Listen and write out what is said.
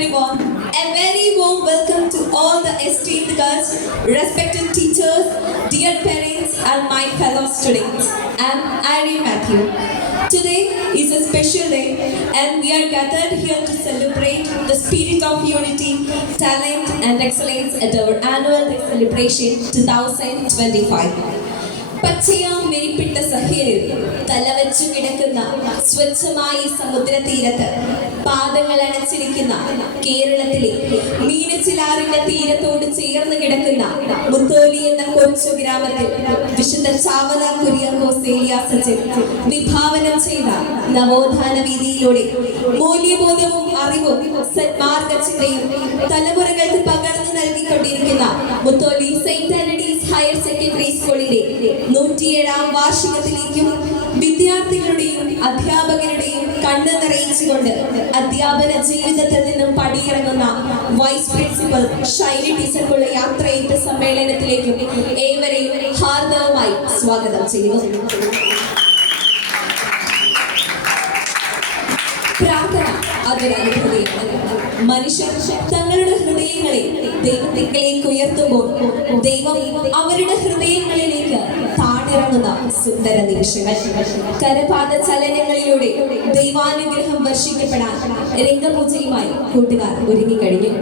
everyone. A very warm welcome to all the esteemed guests, respected teachers, dear parents, and my fellow students. I'm Irene Matthew. Today is a special day, and we are gathered here to celebrate the spirit of unity, talent, and excellence at our annual day celebration 2025. പച്ചയാം മെരിപ്പിട്ട സഹ്യരിൽ തലവച്ചു കിടക്കുന്ന സ്വച്ഛമായ സമുദ്ര തീരത്ത് പാദങ്ങൾ അണച്ചിരിക്കുന്ന കേരളത്തിലെ മീനച്ചിലാറിന്റെ തീരത്തോട് ചേർന്ന് കിടക്കുന്ന മുത്തോലി എന്ന കൊച്ചു ഗ്രാമത്തിൽ വിശുദ്ധ ചാവല കുര്യാക്കോസ് ഏലിയാസ് അച്ഛൻ വിഭാവനം ചെയ്ത നവോത്ഥാന വീതിയിലൂടെ മൂല്യബോധവും അറിവും സന്മാർഗചിന്തയും തലമുറകൾക്ക് പകർന്നു നൽകിക്കൊണ്ടിരിക്കുന്ന Mutholy Saint Antony's higher secondary സ്കൂളിന്റെ 107ാം വാർഷികത്തിലേക്കും വിദ്യാർത്ഥികളുടെയും അധ്യാപകരുടെയും കണ്ണ് നിറയിച്ചുകൊണ്ട് അധ്യാപന ജീവിതത്തിൽ നിന്നും പടിയിറങ്ങുന്ന വൈസ് പ്രിൻസിപ്പൽ ഷൈനി ടീച്ചർക്കുള്ള യാത്രയയപ്പ് സമ്മേളനത്തിലേക്കും ഏവരെയും ഹാർദവമായി സ്വാഗതം ചെയ്യുന്നു. പ്രാർത്ഥന അതൊരു അനുഭൂതിയാണ്. മനുഷ്യർ തങ്ങളുടെ ഹൃദയങ്ങളെ ദൈവത്തിലേക്ക് ഉയർത്തുമ്പോൾ ദൈവം അവരുടെ ഹൃദയങ്ങളിലേക്ക് താണിറങ്ങുന്ന സുന്ദര നിമിഷങ്ങൾ. കരപാത ചലനങ്ങളിലൂടെ ദൈവാനുഗ്രഹം വർഷിക്കപ്പെടാൻ രംഗപൂജയുമായി കൂട്ടുകാർ ഒരുങ്ങിക്കഴിഞ്ഞു.